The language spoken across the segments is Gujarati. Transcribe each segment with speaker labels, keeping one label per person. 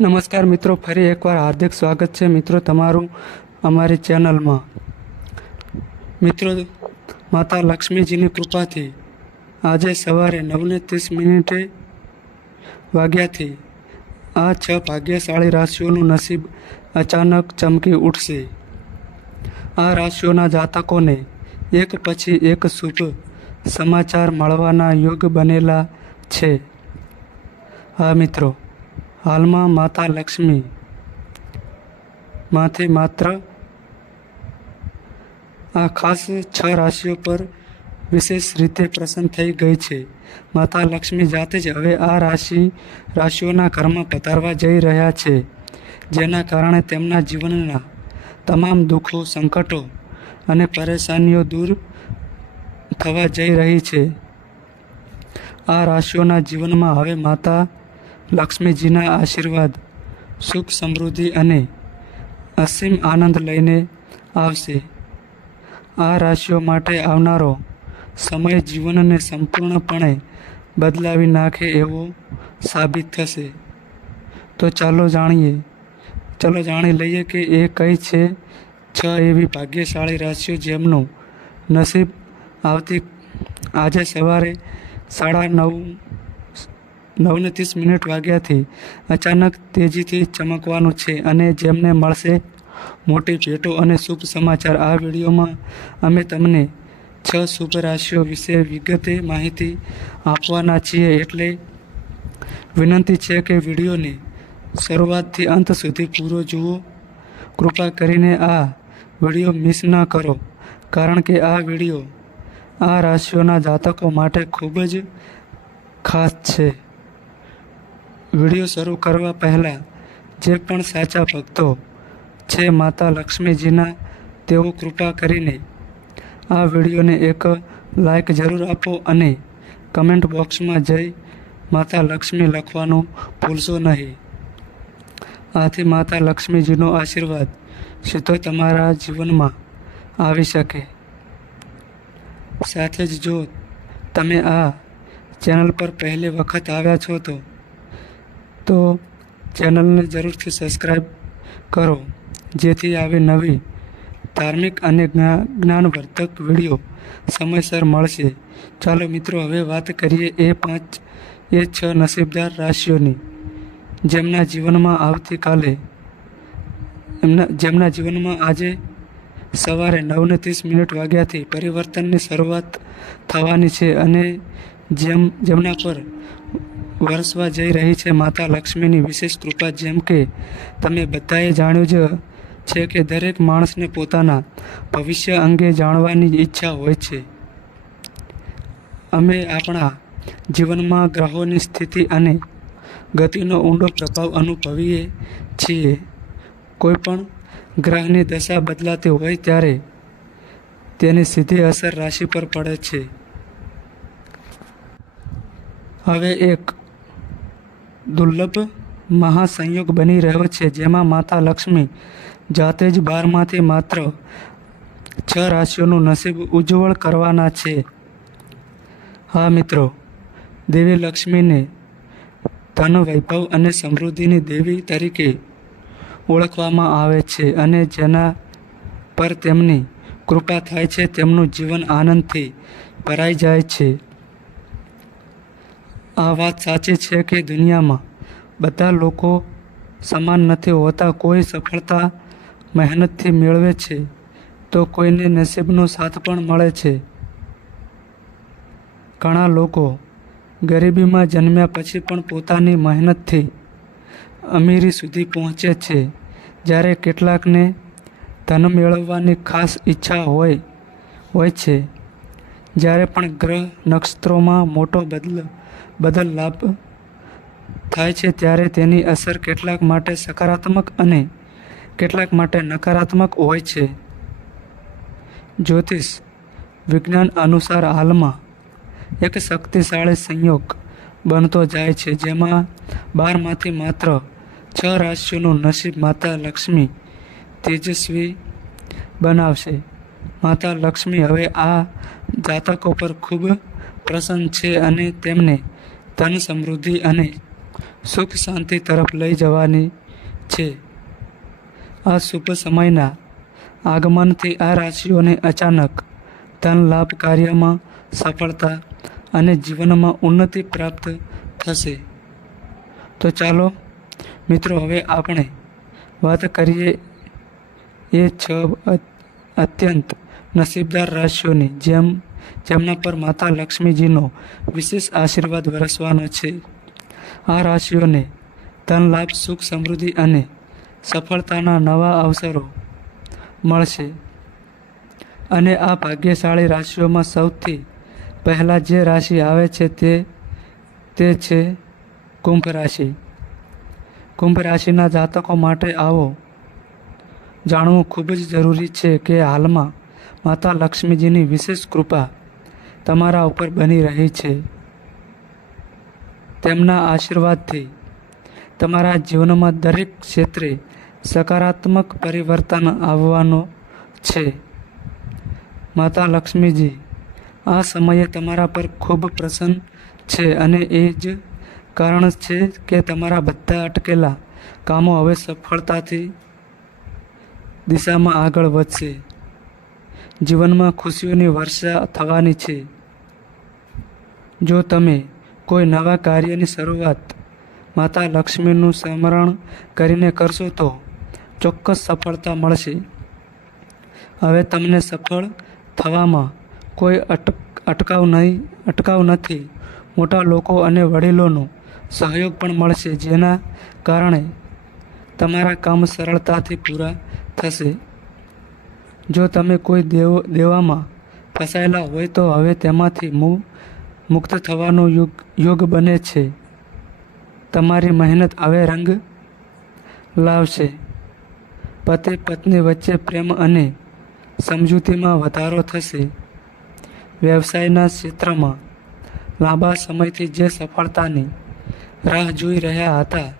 Speaker 1: નમસ્કાર મિત્રો, ફરી એકવાર હાર્દિક સ્વાગત છે મિત્રો તમારું અમારી ચેનલમાં. મિત્રો, માતા લક્ષ્મીજીની કૃપાથી આજે સવારે નવને ત્રીસ મિનિટે વાગ્યાથી આ છ ભાગ્યશાળી રાશિઓનું નસીબ અચાનક ચમકી ઉઠશે. આ રાશિઓના જાતકોને એક પછી એક શુભ સમાચાર મળવાના યોગ બનેલા છે. હા મિત્રો હાલમાં માતા લક્ષ્મી માથે માત્ર આ ખાસ છ રાશિઓ પર વિશેષ રીતે પ્રસન્ન થઈ ગઈ છે. માતા લક્ષ્મી જાતે જ હવે આ રાશિ રાશિઓના ઘરમાં પધારવા જઈ રહ્યા છે. જેના કારણે તેમના જીવનના તમામ દુઃખો, સંકટો અને પરેશાનીઓ દૂર થવા જઈ રહી છે. આ રાશિઓના જીવનમાં હવે માતા લક્ષ્મીજીના આશીર્વાદ, સુખ સમૃદ્ધિ અને અસીમ આનંદ લઈને આવશે. આ રાશિઓ માટે આવનારો સમય જીવનને સંપૂર્ણપણે બદલાવી નાખે એવો સાબિત થશે. તો ચાલો જાણીએ, ચાલો જાણી લઈએ કે એ કઈ છે? છ એવી ભાગ્યશાળી રાશિઓ જેમનું નસીબ આવતી આજે સવારે સાડા નવ નવને ત્રીસ મિનિટ વાગ્યાથી અચાનક તેજીથી ચમકવાનું છે અને જેમને મળશે મોટી ભેટો અને શુભ સમાચાર. આ વિડીયોમાં અમે તમને છ શુભ રાશિઓ વિશે વિગતે માહિતી આપવાના છીએ એટલે વિનંતી છે કે વિડીયોને શરૂઆતથી અંત સુધી પૂરો જુઓ. કૃપા કરીને આ વીડિયો મિસ ન કરો, કારણ કે આ વીડિયો આ રાશિઓના જાતકો માટે ખૂબ જ ખાસ છે. વીડિયો શરૂ કરવા પહેલાં જે પણ સાચા ભક્તો છે માતા લક્ષ્મીજીના, તેઓ કૃપા કરીને આ વિડીયોને એક લાઈક જરૂર આપો અને કમેન્ટ બોક્સમાં જઈ માતા લક્ષ્મી લખવાનું ભૂલશો નહીં. આથી માતા લક્ષ્મીજીનો આશીર્વાદ સીધો તમારા જીવનમાં આવી શકે. સાથે જ જો તમે આ ચેનલ પર પહેલી વખત આવ્યા છો તો તો ચેનલને જરૂરથી સબસ્ક્રાઈબ કરો, જેથી આવી નવી ધાર્મિક અને જ્ઞાનવર્ધક વીડિયો સમયસર મળશે. ચાલો મિત્રો, હવે વાત કરીએ એ પાંચ, એ છ નસીબદાર રાશિઓની. જેમના જીવનમાં આવતીકાલે, એમના, જેમના જીવનમાં આજે સવારે નવને ત્રીસ મિનિટ વાગ્યાથી પરિવર્તનની શરૂઆત થવાની છે અને જેમ, જેમના પર વરસવા જઈ રહી છે માતા લક્ષ્મીની વિશેષ કૃપા જેમ કે તમે બધાએ જાણ્યું જ છે કે દરેક માણસને પોતાના ભવિષ્ય અંગે જાણવાની ઈચ્છા હોય છે. અમે આપણા જીવનમાં ગ્રહોની સ્થિતિ અને ગતિનો ઊંડો પ્રભાવ અનુભવીએ છીએ. કોઈ પણ ગ્રહની દશા બદલાતી હોય ત્યારે તેની સીધી અસર રાશિ પર પડે છે. હવે એક દુર્લભ મહાસંયોગ બની રહ્યો છે, જેમાં માતા લક્ષ્મી જાતે જ બારમાંથી માત્ર છ રાશિઓનું નસીબ ઉજ્જવળ કરવાના છે. હા મિત્રો, દેવી લક્ષ્મીને ધન વૈભવ અને સમૃદ્ધિની દેવી તરીકે ઓળખવામાં આવે છે અને જેના પર તેમની કૃપા થાય છે, તેમનું જીવન આનંદથી ભરાઈ જાય છે. આ વાત સાચી છે કે દુનિયામાં બધા લોકો સમાન નથી હોતા, કોઈ સફળતા મહેનતથી મેળવે છે તો કોઈને નસીબનો સાથ પણ મળે છે. ઘણા લોકો ગરીબીમાં જન્મ્યા પછી પણ પોતાની મહેનતથી અમીરી સુધી પહોંચે છે. જ્યારે કેટલાકને ધન મેળવવાની ખાસ ઈચ્છા હોય હોય છે. જ્યારે પણ ગ્રહ નક્ષત્રોમાં મોટો બદલ બદલ લાભ થાય છે ત્યારે તેની અસર કેટલાક માટે સકારાત્મક અને કેટલાક માટે નકારાત્મક હોય છે. જ્યોતિષ વિજ્ઞાન અનુસાર હાલમાં એક શક્તિશાળી સંયોગ બનતો જાય છે, જેમાં બારમાંથી માત્ર છ રાશિઓનું નસીબ માતા લક્ષ્મી તેજસ્વી બનાવશે. માતા લક્ષ્મી હવે આ જાતકો પર ખૂબ પ્રસન્ન છે અને તેમને ધન, સમૃદ્ધિ અને સુખ શાંતિ તરફ લઈ જવાની છે. આ શુભ સમયના આગમનથી આ રાશિઓને અચાનક ધન લાભ કાર્યમાં સફળતા અને જીવનમાં ઉન્નતિ પ્રાપ્ત થશે. તો ચાલો, મિત્રો, હવે આપણે વાત કરીએ એ છ અત્યંત નસીબદાર રાશિઓની જેમ જેમના પર માતા લક્ષ્મીજીનો વિશેષ આશીર્વાદ વરસવાનો છે. આ રાશિઓને ધન લાભ, સુખ સમૃદ્ધિ અને સફળતાના નવા અવસરો મળશે. અને આ ભાગ્યશાળી રાશિઓમાં સૌથી પહેલાં જે રાશિ આવે છે તે તે છે કુંભ રાશિ. કુંભ રાશિના જાતકો માટે આવો જાણવું ખૂબ જ જરૂરી છે કે હાલમાં માતા લક્ષ્મીજીની વિશેષ કૃપા તમારા ઉપર બની રહી છે. તેમના આશીર્વાદથી તમારા જીવનમાં દરેક ક્ષેત્રે સકારાત્મક પરિવર્તન આવવાનો છે. માતા લક્ષ્મીજી, આ સમયે તમારા પર ખૂબ પ્રસન્ન છે અને એ જ કારણ છે કે તમારા બધા અટકેલા કામો હવે સફળતાથી દિશામાં આગળ વધશે. જીવનમાં ખુશીઓની વર્ષા થવાની છે. જો તમે કોઈ નવા કાર્યની શરૂઆત માતા લક્ષ્મીનું સ્મરણ કરીને કરશો તો ચોક્કસ સફળતા મળશે. હવે તમને સફળ થવામાં કોઈ અટક, અટકાવ નહીં, અટકાવ નથી. મોટા લોકો અને વડીલોનો સહયોગ પણ મળશે, જેના કારણે તમારા કામ સરળતાથી પૂરા થશે. જો તમે કોઈ દેવ, દેવામાં ફસાયેલા હોય તો હવે તેમાંથી મુક્ત થવાનો યુગ, યોગ બને છે. તમારી મહેનત હવે રંગ લાવશે. પતિ, પત્ની વચ્ચે પ્રેમ અને સમજૂતીમાં વધારો થશે. વ્યવસાયના ક્ષેત્રમાં લાંબા સમયથી જે સફળતાની રાહ જોઈ રહ્યા હતા,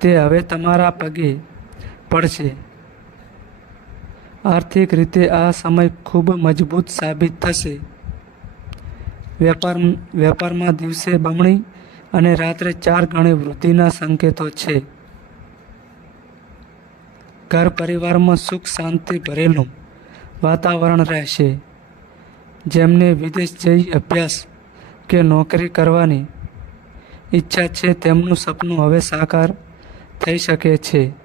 Speaker 1: તે હવે તમારા પગે પડશે. આર્થિક રીતે આ સમય ખૂબ મજબૂત સાબિત થશે. વેપાર, વેપારમાં દિવસે બમણી અને રાત્રે ચાર ગણી વૃદ્ધિના સંકેતો છે. ઘર પરિવારમાં સુખ, શાંતિ ભરેલું વાતાવરણ રહેશે. જેમને વિદેશ જઈ અભ્યાસ કે નોકરી કરવાની ઈચ્છા છે, તેમનું સપનું હવે સાકાર થઈ શકે છે.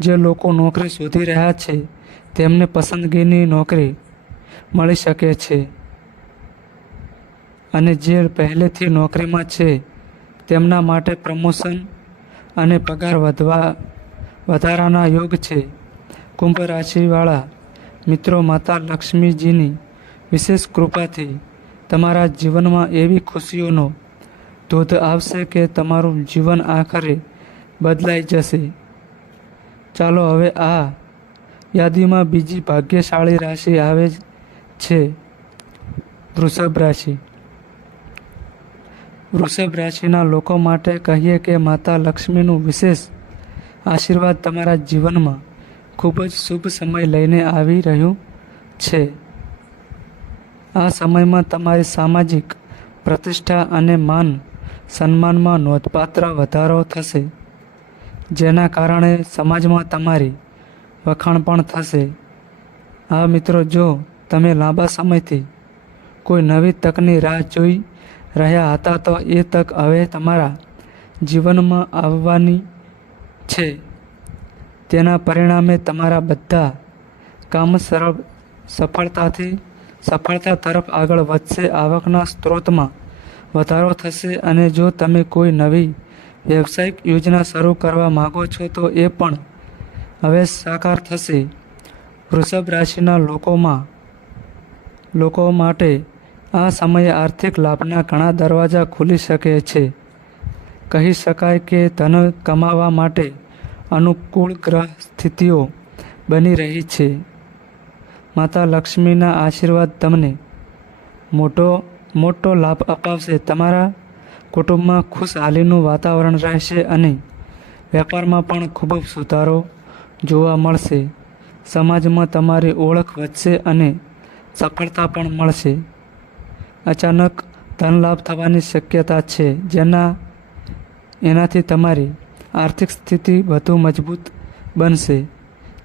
Speaker 1: જે લોકો નોકરી શોધી રહ્યા છે, તેમને પસંદગીની નોકરી મળી શકે છે. અને જે પહેલેથી નોકરીમાં છે, તેમના માટે પ્રમોશન અને પગાર વધવા, વધારાના યોગ છે. કુંભ રાશિવાળા મિત્રો, માતા લક્ષ્મીજીની વિશેષ કૃપાથી તમારા જીવનમાં એવી ખુશીઓનો ધોધ આવશે કે તમારું જીવન આખરે બદલાઈ જશે. ચાલો હવે આ યાદીમાં બીજી ભાગ્યશાળી રાશિ આવે છે. વૃષભ રાશિ. વૃષભ રાશિના લોકો માટે કહીએ કે માતા લક્ષ્મીનું વિશેષ આશીર્વાદ તમારા જીવનમાં ખૂબ જ શુભ સમય લઈને આવી રહ્યું છે. આ સમયમાં તમારી સામાજિક પ્રતિષ્ઠા અને માન સન્માનમાં નોંધપાત્ર વધારો થશે. જેના કારણે સમાજમાં તમારી વખાણ પણ થશે. આ મિત્રો, જો તમે લાંબા સમયથી કોઈ નવી તકની રાહ જોઈ રહ્યા હતા, તો એ તક હવે તમારા જીવનમાં આવવાની છે. તેના પરિણામે તમારા બધા કામ સરળ સફળતાથી સફળતા તરફ આગળ વધશે. આવકના સ્ત્રોતમાં વધારો થશે અને જો તમે કોઈ નવી વ્યવસાયિક યોજના શરૂ કરવા માગો છો તો એ પણ હવે સાકાર થશે. વૃષભ રાશિના લોકોમાં, લોકો માટે આ સમયે આર્થિક લાભના ઘણા દરવાજા ખુલી શકે છે. કહી શકાય કે ધન કમાવા માટે અનુકૂળ ગ્રહ સ્થિતિઓ બની રહી છે. માતા લક્ષ્મીના આશીર્વાદ તમને મોટો મોટો લાભ અપાવશે. તમારા કુટુંબમાં ખુશહાલીનું વાતાવરણ રહેશે અને વેપારમાં પણ ખૂબ સુધારો જોવા મળશે. સમાજમાં તમારી ઓળખ વધશે અને સફળતા પણ મળશે. અચાનક ધન લાભ થવાની શક્યતા છે, જેના, એનાથી તમારી આર્થિક સ્થિતિ વધુ મજબૂત બનશે.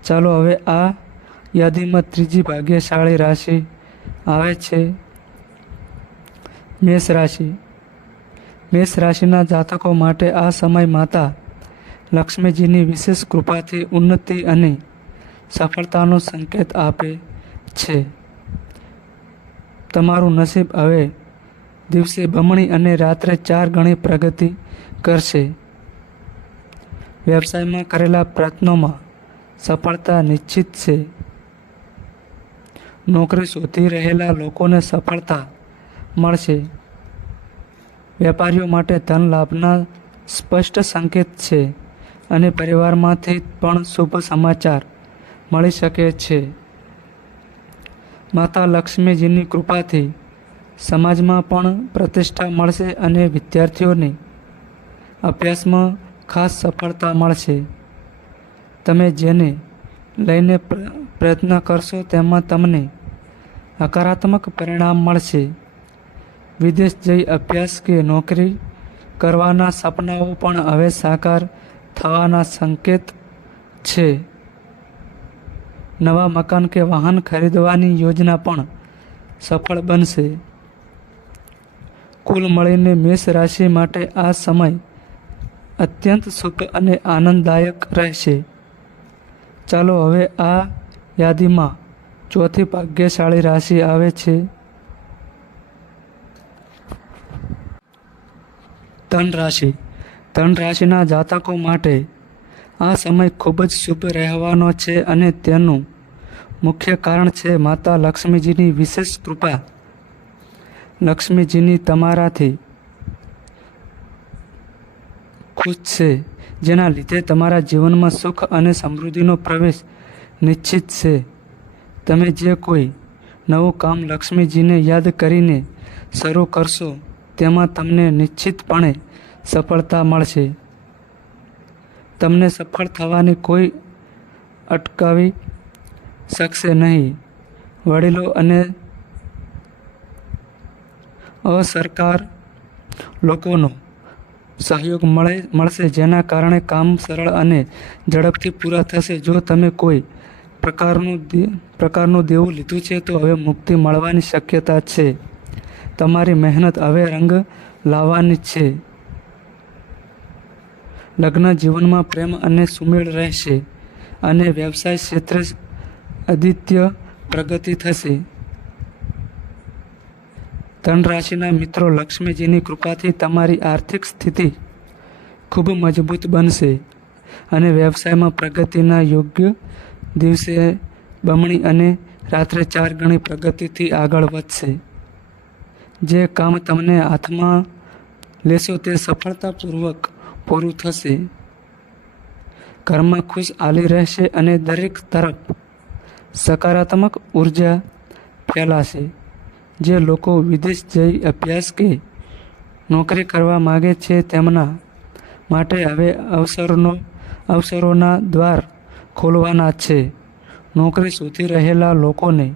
Speaker 1: ચાલો હવે આ યાદીમાં ત્રીજી ભાગ્યશાળી રાશિ આવે છે. મેષ રાશિ. મેષ રાશિના જાતકો માટે આ સમય માતા લક્ષ્મીજીની વિશેષ કૃપાથી ઉન્નતિ અને સફળતાનો સંકેત આપે છે. તમારું નસીબ હવે દિવસે બમણી અને રાત્રે ચાર ગણી પ્રગતિ કરશે. વ્યવસાયમાં કરેલા પ્રયત્નોમાં સફળતા નિશ્ચિત છે. નોકરી શોધી રહેલા લોકોને સફળતા મળશે. વેપારીઓ માટે ધન લાભના સ્પષ્ટ સંકેત છે અને પરિવારમાંથી પણ શુભ સમાચાર મળી શકે છે. માતા લક્ષ્મીજીની કૃપાથી સમાજમાં પણ પ્રતિષ્ઠા મળશે અને વિદ્યાર્થીઓને અભ્યાસમાં ખાસ સફળતા મળશે. તમે જેને લઈને પ્ર- પ્રયત્ન કરશો તેમાં તમને હકારાત્મક પરિણામ મળશે. વિદેશ જઈ અભ્યાસ કે નોકરી કરવાના સપનાઓ પણ હવે સાકાર થવાના સંકેત છે. નવા મકાન કે વાહન ખરીદવાની યોજના પણ સફળ બનશે. કુલ મળીને મેષ રાશિ માટે આ સમય અત્યંત શુભ અને આનંદદાયક રહેશે. ચાલો હવે આ યાદીમાં ચોથી ભાગ્યશાળી રાશિ આવે છે. ધન રાશિ. ધન રાશિના જાતકો માટે આ સમય ખૂબ જ શુભ રહેવાનો છે અને તેનું મુખ્ય કારણ છે માતા લક્ષ્મીજીની વિશેષ કૃપા. લક્ષ્મીજીની તમારાથી ખુશ છે, જેના લીધે તમારા જીવનમાં સુખ અને સમૃદ્ધિનો પ્રવેશ નિશ્ચિત છે. તમે જે કોઈ નવું કામ લક્ષ્મીજીને યાદ કરીને શરૂ કરશો તેમાં તમને નિશ્ચિતપણે સફળતા મળશે. તમને સફળ થવાની કોઈ અટકાવી શકશે નહીં. વડીલો અને અસરકાર લોકોનો સહયોગ મળે, મળશે, જેના કારણે કામ સરળ અને ઝડપથી પૂરા થશે. જો તમે કોઈ પ્રકારનું પ્રકારનું દેવું લીધું છે, તો હવે મુક્તિ મળવાની શક્યતા છે. તમારી મહેનત હવે રંગ લાવવાની છે. લગ્ન જીવનમાં પ્રેમ અને સુમેળ રહેશે અને વ્યવસાય ક્ષેત્રે અદિત્ય પ્રગતિ થશે. ધન રાશિના મિત્રો લક્ષ્મીજીની કૃપાથી તમારી આર્થિક સ્થિતિ ખૂબ મજબૂત બનશે અને વ્યવસાયમાં પ્રગતિના યોગ્ય દિવસે બમણી અને રાત્રે ચાર ગણી પ્રગતિથી આગળ વધશે. જે કામ તમને હાથમાં લેશો તે સફળતાપૂર્વક પૂરું થશે. ઘરમાં ખુશ આલી રહેશે અને દરેક તરફ સકારાત્મક ઊર્જા ફેલાશે. જે લોકો વિદેશ જઈ અભ્યાસ કે નોકરી કરવા માગે છે તેમના માટે હવે અવસરનો, અવસરોના દ્વાર ખોલવાના છે. નોકરી શોધી રહેલા લોકોને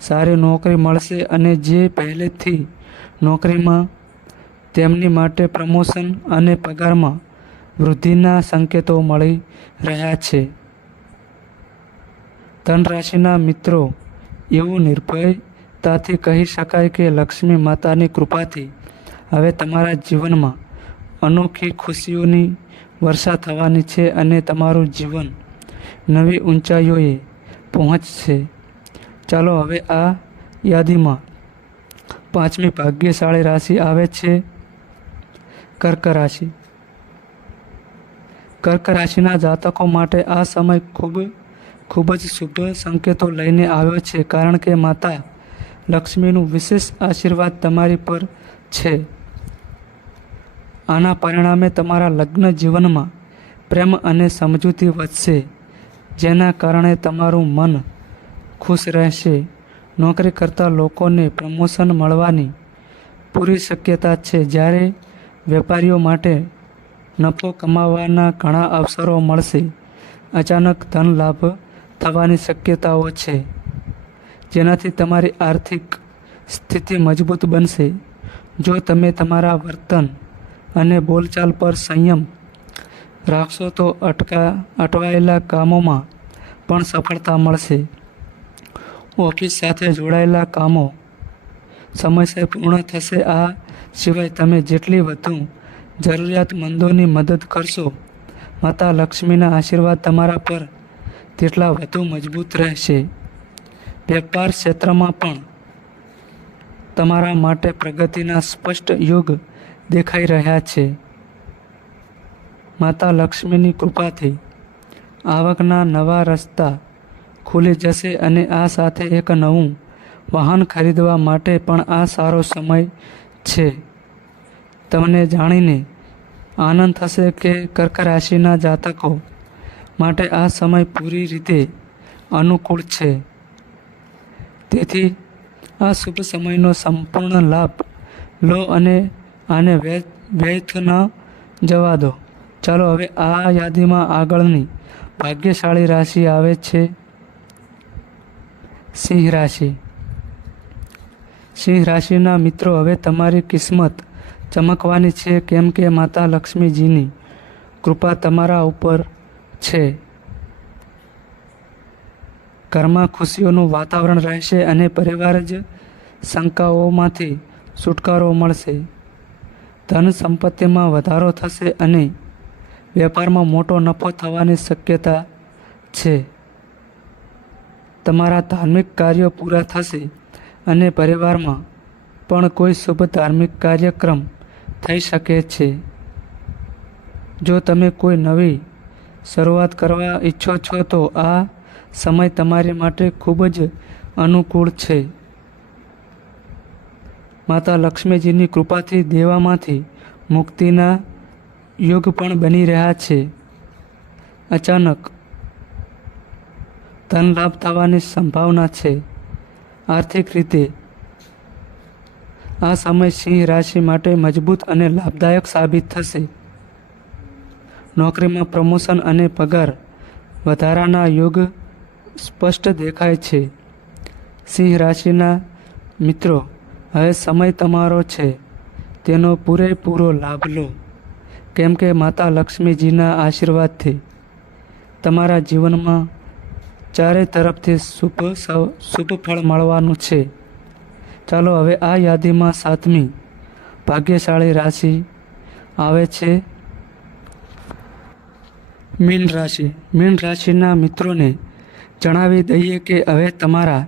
Speaker 1: સારી નોકરી મળશે અને જે પહેલેથી નોકરીમાં તેમની માટે પ્રમોશન અને પગારમાં વૃદ્ધિના સંકેતો મળી રહ્યા છે. ધનરાશિના મિત્રો, એવું નિર્ભયતાથી કહી શકાય કે લક્ષ્મી માતાની કૃપાથી હવે તમારા જીવનમાં અનોખી ખુશીઓની વર્ષા થવાની છે અને તમારું જીવન નવી ઊંચાઈઓએ પહોંચશે. ચાલો હવે આ યાદીમાં પાંચમી ભાગ્યશાળી રાશિ આવે છે કર્ક રાશિ. કર્ક રાશિના જાતકો માટે આ સમય ખૂબ ખૂબ જ શુભ સંકેતો લઈને આવ્યો છે કારણ કે માતા લક્ષ્મીનું વિશેષ આશીર્વાદ તમારી પર છે. આના પરિણામે તમારા લગ્ન જીવનમાં પ્રેમ અને સમજૂતી વધશે, જેના કારણે તમારું મન ખુશ રહેશે. નોકરી કરતા લોકોને પ્રમોશન મળવાની પૂરી શક્યતા છે. જ્યારે વેપારીઓ માટે નફો કમાવવાના ઘણા અવસરો મળશે, અચાનક ધન લાભ થવાની શક્યતાઓ છે. જેનાથી તમારી આર્થિક સ્થિતિ મજબૂત બનશે. જો તમે તમારા વર્તન અને બોલચાલ પર સંયમ રાખશો તો અટકા અટવાયેલા કામોમાં પણ સફળતા મળશે. ઓફિસ સાથે જોડાયેલા કામો સમયસર પૂર્ણ થશે. આ સિવાય તમે જેટલી વધુ જરૂરિયાતમંદોની મદદ કરશો, માતા લક્ષ્મીના આશીર્વાદ તમારા પર તેટલા વધુ મજબૂત રહેશે. વેપાર ક્ષેત્રમાં પણ તમારા માટે પ્રગતિના સ્પષ્ટ યુગ દેખાઈ રહ્યા છે. માતા લક્ષ્મીની કૃપાથી આવકના નવા રસ્તા ખુલી જશે અને આ સાથે એક નવું વાહન ખરીદવા માટે પણ આ સારો સમય છે. તમને જાણીને આનંદ થશે કે કર્ક રાશિના જાતકો માટે આ સમય પૂરી રીતે અનુકૂળ છે. તેથી આ શુભ સમયનો સંપૂર્ણ લાભ લો અને આને વ્ય- વ્યર્થ ન જવા દો. ચાલો હવે આ યાદીમાં આગળની ભાગ્યશાળી રાશિ આવે છે. સિંહ રાશિ. સિંહ રાશિના મિત્રો, હવે તમારી કિસ્મત ચમકવાની છે કેમ કે માતા લક્ષ્મીજીની કૃપા તમારા ઉપર છે. ઘરમાં ખુશીઓનું વાતાવરણ રહેશે અને પરિવાર જ શંકાઓમાંથી છુટકારો મળશે. ધન સંપત્તિમાં વધારો થશે અને વેપારમાં મોટો નફો થવાની શક્યતા છે. તમારા ધાર્મિક કાર્યો પૂરા થશે અને પરિવારમાં પણ કોઈ શુભ ધાર્મિક કાર્યક્રમ થઈ શકે છે. જો તમે કોઈ નવી શરૂઆત કરવા ઈચ્છો છો, તો આ સમય તમારી માટે ખૂબ જ અનુકૂળ છે. માતા લક્ષ્મીજીની કૃપાથી દેવામાંથી મુક્તિના યુગ પણ બની રહ્યા છે. અચાનક ધન લાભ થવાની સંભાવના છે. આર્થિક રીતે આ સમય સિંહ રાશિ માટે મજબૂત અને લાભદાયક સાબિત થશે. નોકરીમાં પ્રમોશન અને પગાર વધારાના યોગ સ્પષ્ટ દેખાય છે. સિંહ રાશિના મિત્રો, હવે સમય તમારો છે. તેનો પૂરેપૂરો લાભ લો. કેમ કે માતા લક્ષ્મીજીના આશીર્વાદથી તમારા જીવનમાં ચારે તરફથી શુભ શુભ ફળ મળવાનું છે. ચાલો હવે આ યાદીમાં સાતમી ભાગ્યશાળી રાશિ આવે છે. મીન રાશિ. મીન રાશિના મિત્રોને જણાવી દઈએ કે હવે તમારા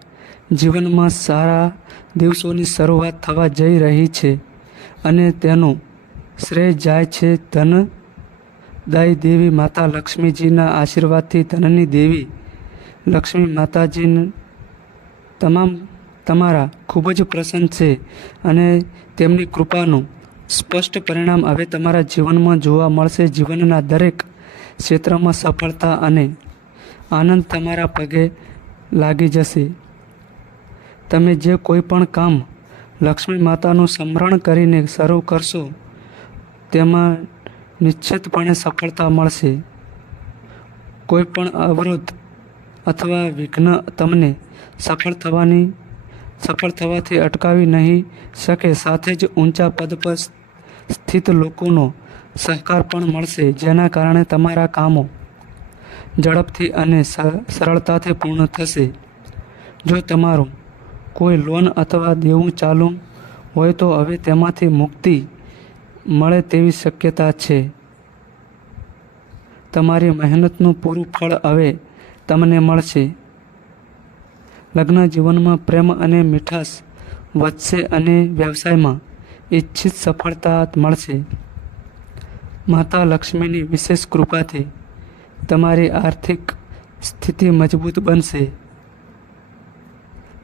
Speaker 1: જીવનમાં સારા દિવસોની શરૂઆત થવા જઈ રહી છે અને તેનું શ્રેય જાય છે ધન. દાય દેવી માતા લક્ષ્મીજીના આશીર્વાદથી ધનની દેવી લક્ષ્મી માતાજી તમામ તમારા ખૂબ જ પ્રસન્ન છે અને તેમની કૃપાનું સ્પષ્ટ પરિણામ હવે તમારા જીવનમાં જોવા મળશે. જીવનના દરેક ક્ષેત્રમાં સફળતા અને આનંદ તમારા પગે લાગી જશે. તમે જે કોઈ પણ કામ લક્ષ્મી માતાનું સ્મરણ કરીને શરૂ કરશો, તેમાં નિશ્ચિતપણે સફળતા મળશે. કોઈ પણ અવરોધ અથવા વિઘ્ન તમને સફળ થવાની, સફળ થવાથી અટકાવી નહીં શકે. સાથે જ ઊંચા પદ પર સ્થિત લોકોનો સહકાર પણ મળશે, જેના કારણે તમારા કામો ઝડપથી અને સરળતાથી પૂર્ણ થશે. જો તમારું કોઈ લોન અથવા દેવું ચાલુ હોય તો હવે તેમાંથી મુક્તિ મળે તેવી શક્યતા છે. તમારી મહેનતનું પૂરું ફળ હવે તમને મળશે. લગ્ન જીવનમાં પ્રેમ અને મીઠાશ વધશે અને વ્યવસાયમાં ઈચ્છિત સફળતા મળશે. માતા લક્ષ્મીની વિશેષ કૃપાથી તમારી આર્થિક સ્થિતિ મજબૂત બનશે.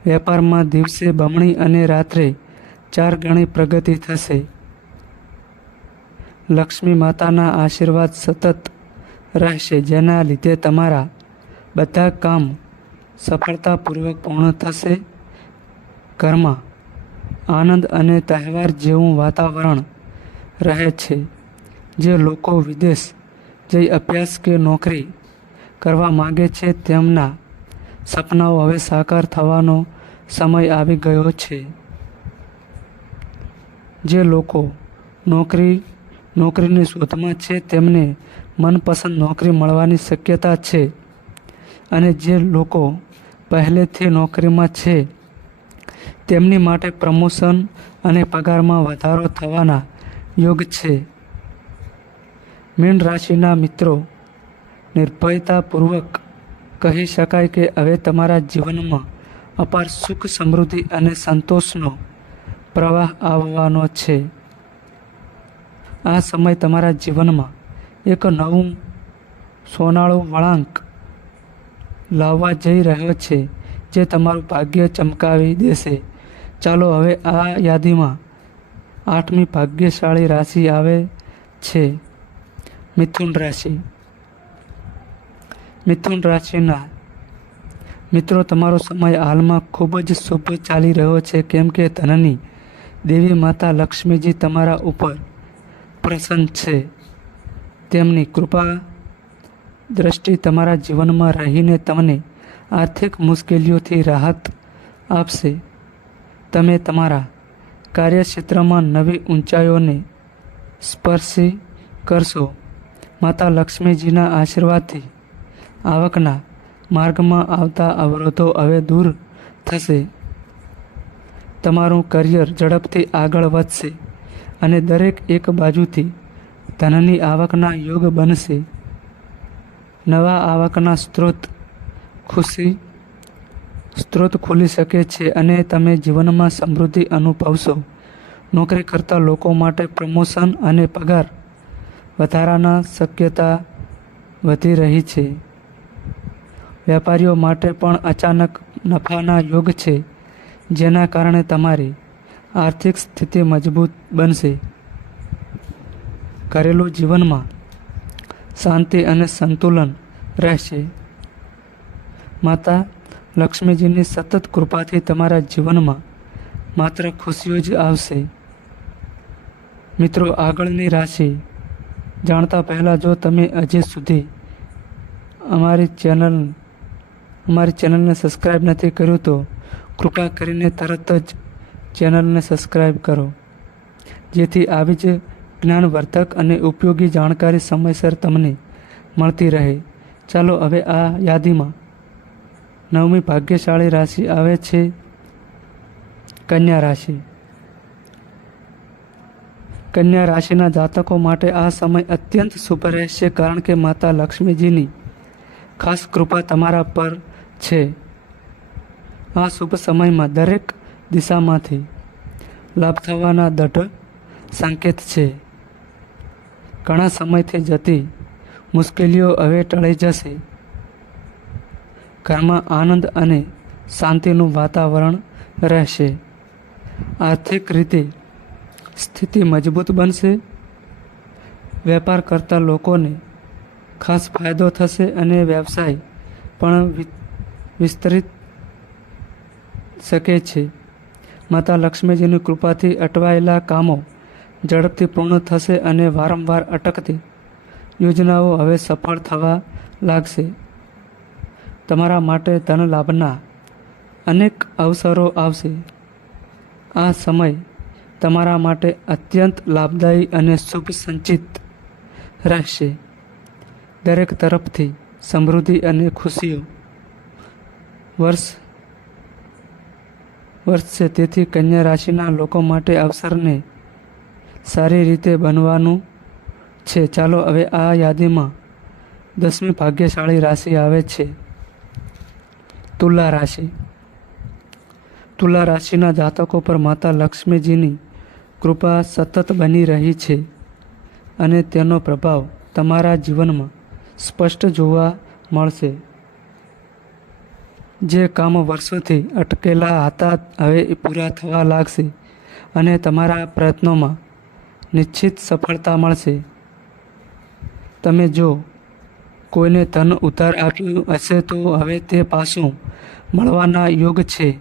Speaker 1: વેપારમાં દિવસે બમણી અને રાત્રે ચાર ગણી પ્રગતિ થશે. લક્ષ્મી માતાના આશીર્વાદ સતત રહેશે, જેના લીધે તમારા બધા કામ સફળતાપૂર્વક પૂર્ણ થશે. ઘરમાં આનંદ અને તહેવાર જેવું વાતાવરણ રહે છે, જે લોકો વિદેશ જઈ અભ્યાસ કે નોકરી કરવા માગે છે તેમના સપનાઓ હવે સાકાર થવાનો સમય આવી ગયો છે. જે લોકો નોકરી, નોકરીની શોધમાં છે તેમને મનપસંદ નોકરી મળવાની શક્યતા છે. અને જે લોકો પહેલેથી નોકરીમાં છે, તેમની માટે પ્રમોશન અને પગારમાં વધારો થવાના યોગ છે. મીન રાશિના મિત્રો, નિર્ભયતાપૂર્વક કહી શકાય કે હવે તમારા જીવનમાં અપાર સુખ, સમૃદ્ધિ અને સંતોષનો પ્રવાહ આવવાનો છે. આ સમય તમારા જીવનમાં એક નવું સોનાળું વળાંક લાવવા જઈ રહ્યો છે, જે તમારું ભાગ્ય ચમકાવી દેશે. ચાલો હવે આ યાદીમાં આઠમી ભાગ્યશાળી રાશિ આવે છે. મિથુન રાશિ. મિથુન રાશિના મિત્રો, તમારો સમય હાલમાં ખૂબ જ શુભ ચાલી રહ્યો છે, કેમ કે ધનની દેવી માતા લક્ષ્મીજી તમારા ઉપર પ્રસન્ન છે. તેમની કૃપા દ્રષ્ટિ તમારા જીવનમાં રહીને તમને આર્થિક મુશ્કેલીઓથી રાહત આપશે. તમે તમારા કાર્યક્ષેત્રમાં નવી ઊંચાઈઓને સ્પર્શી કરશો. માતા લક્ષ્મીજીના આશીર્વાદથી આવકના માર્ગમાં આવતા અવરોધો હવે દૂર થશે. તમારું કરિયર ઝડપથી આગળ વધશે અને દરેક એક બાજુથી ધનની આવકના યોગ બનશે. નવા આવકના સ્ત્રોત ખુશી, સ્ત્રોત ખુલી શકે છે અને તમે જીવનમાં સમૃદ્ધિ અનુભવશો. નોકરી કરતા લોકો માટે પ્રમોશન અને પગાર વધારાના શક્યતા વધી રહી છે. વેપારીઓ માટે પણ અચાનક નફાના યોગ છે, જેના કારણે તમારી આર્થિક સ્થિતિ મજબૂત બનશે. ઘરેલું જીવનમાં શાંતિ અને સંતુલન રહેશે. માતા લક્ષ્મીજીની સતત કૃપાથી તમારા જીવનમાં માત્ર ખુશીઓ જ આવશે. મિત્રો, આગળની રાશિ. જાણતા પહેલાં જો તમે હજી સુધી અમારી ચેનલ, અમારી ચેનલને સબસ્ક્રાઈબ નથી કર્યું તો કૃપા કરીને તરત જ ચેનલને સબસ્ક્રાઈબ કરો. જેથી આવી જ જ્ઞાનવર્ધક અને ઉપયોગી જાણકારી સમયસર તમને મળતી રહે. ચાલો હવે આ યાદીમાં નવમી ભાગ્યશાળી રાશિ આવે છે, કન્યા રાશિ. કન્યા રાશિના જાતકો માટે આ સમય અત્યંત શુભ રહેશે કારણ કે માતા લક્ષ્મીજીની ખાસ કૃપા તમારા પર છે. આ શુભ સમયમાં દરેક દિશામાંથી લાભ થવાના દઢ સંકેત છે. ઘણા સમયથી જતી મુશ્કેલીઓ હવે ટળી જશે. ઘરમાં આનંદ અને શાંતિનું વાતાવરણ રહેશે. આર્થિક રીતે સ્થિતિ મજબૂત બનશે. વેપાર કરતા લોકોને ખાસ ફાયદો થશે અને વ્યવસાય પણ વિસ્તરિત શકે છે. માતા લક્ષ્મીજીની કૃપાથી અટવાયેલા કામો ઝડપથી પૂર્ણ થશે અને વારંવાર અટકતી યોજનાઓ હવે સફળ થવા લાગશે. તમારા માટે ધન લાભના અનેક અવસરો આવશે. આ સમય તમારા માટે અત્યંત લાભદાયી અને શુભ સંચિત રહેશે. દરેક તરફથી સમૃદ્ધિ અને ખુશીઓ વર્ષ વર્ષ છે તેથી કન્યા રાશિના લોકો માટે અવસરને સારી રીતે બનવાનું છે. ચાલો હવે આ યાદીમાં દસમી ભાગ્યશાળી રાશિ આવે છે. તુલા રાશિ. તુલા રાશિના જાતકો પર માતા લક્ષ્મીજીની કૃપા સતત બની રહી છે અને તેનો પ્રભાવ તમારા જીવનમાં સ્પષ્ટ જોવા મળશે. જે કામો વર્ષોથી અટકેલા હતા, હવે પૂરા થવા લાગશે અને તમારા પ્રયત્નોમાં નિશ્ચિત સફળતા મળશે. તમે જો કોઈને ધન ઉધાર આપ્યું હશે તો હવે તે પાછું મળવાના યોગ છે.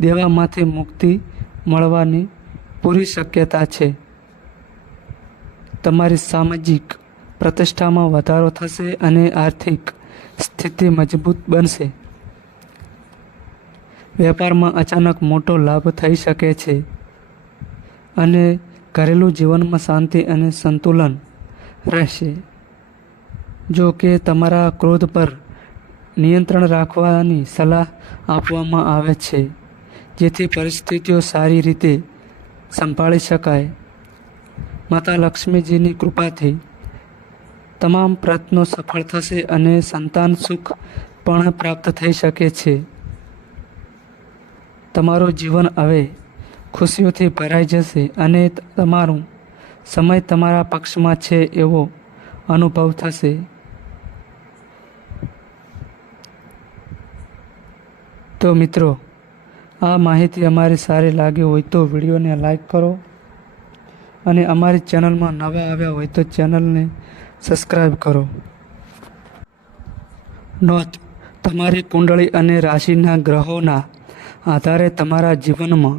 Speaker 1: દેવામાંથી મુક્તિ મળવાની પૂરી શક્યતા છે. તમારી સામાજિક પ્રતિષ્ઠામાં વધારો થશે અને આર્થિક સ્થિતિ મજબૂત બનશે. વેપારમાં અચાનક મોટો લાભ થઈ શકે છે. અને ઘરેલું જીવનમાં શાંતિ અને સંતુલન રહેશે. જો કે તમારા ક્રોધ પર નિયંત્રણ રાખવાની સલાહ આપવામાં આવે છે, જેથી પરિસ્થિતિઓ સારી રીતે સંભાળી શકાય. માતા લક્ષ્મીજીની કૃપાથી તમામ પ્રયત્નો સફળ થશે અને સંતાન સુખ પણ પ્રાપ્ત થઈ શકે છે. તમારું જીવન હવે ખુશીઓથી ભરાઈ જશે અને તમારું સમય તમારા પક્ષમાં છે એવો અનુભવ થશે. તો મિત્રો, આ માહિતી અમારી સારી લાગી હોય તો વિડીયોને લાઈક કરો અને અમારી ચેનલમાં નવા આવ્યા હોય તો ચેનલને સબસ્ક્રાઈબ કરો. નોંધ, તમારી કુંડળી અને રાશિના ગ્રહોના આધારે તમારા જીવનમાં